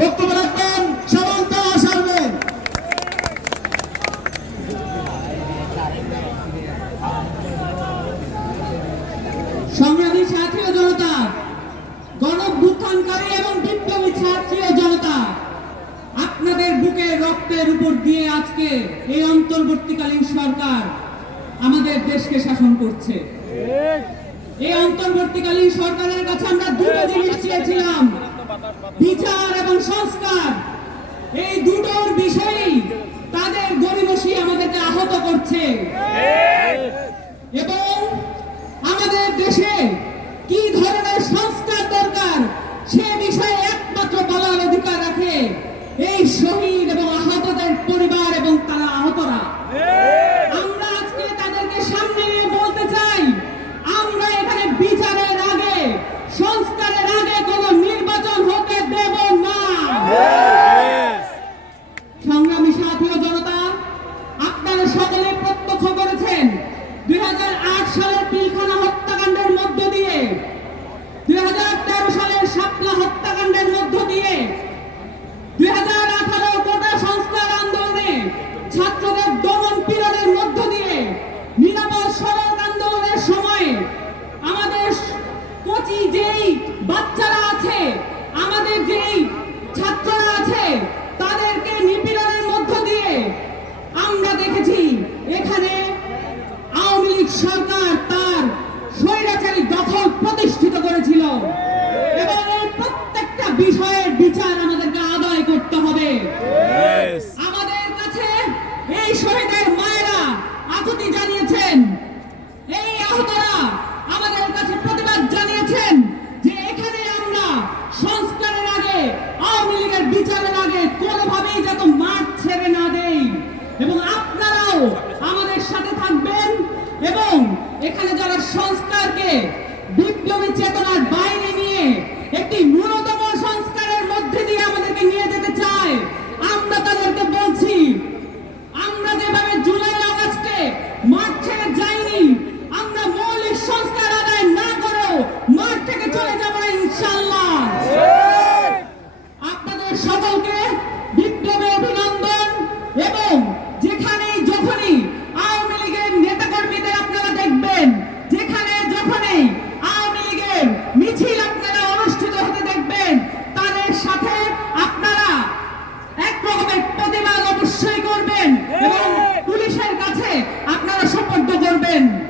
বক্তব্য রাখবেন সামন্ত সারবেন সংগ্রামী ছাত্রী ও জনতা, গণভ্যুত্থানকারী এবং বিপ্লবী ছাত্রী ও জনতা, আপনাদের বুকে রক্তের উপর দিয়ে আজকে এই অন্তর্বর্তীকালীন সরকার আমাদের দেশকে শাসন করছে। এই অন্তর্বর্তীকালীন সরকারের কাছে আমরা দুটো জিনিস চেয়েছিলাম। বিচার এবং সংস্কার এই দুটোর বিষয়েই তাদের গরিবসী আমাদেরকে আহত করছে। এবং আমাদের দেশে কি ধরনের বাচ্চারা আছে আমাদের যেই ছাত্ররা আছে তাদেরকে নিপীড়নের মধ্য দিয়ে আমরা দেখেছি এখানে আওয়ামী লীগ সরকার তার স্বৈরাচারী দখল প্রতিষ্ঠিত করেছিল। এবং এই প্রত্যেকটা বিষয়ের বিচার আমাদেরকে আদায় করতে হবে। আমাদের কাছে এই শহীদের মায়েরা আকুতি জানিয়েছেন এই আহতরা আমাদের কাছে প্রতিবাদ জানিয়েছেন যে এখানে আমরা সংস্কারের আগে আওয়ামী লীগের বিচারের আগে কোনোভাবেই যাতে মাঠ ছেড়ে না দেই এবং আপনারাও আমাদের সাথে থাকবেন এবং এখানে যারা সংস্কারকে চেতনার বাইরে নিয়ে একটি ন্যূনতম সংস্কারের মধ্যে দিয়ে আমাদেরকে নিয়ে যেতে চায় আমরা তাদেরকে বলছি আমরা যেভাবে জুলাই আগস্টে মাঠ ছেড়ে যাইনি আমরা মৌলিক সংস্কার আদায় না করেও মাঠ থেকে চলে যাব ইনশাল্লাহ আপনাদের সকলকে প্রতিবাদ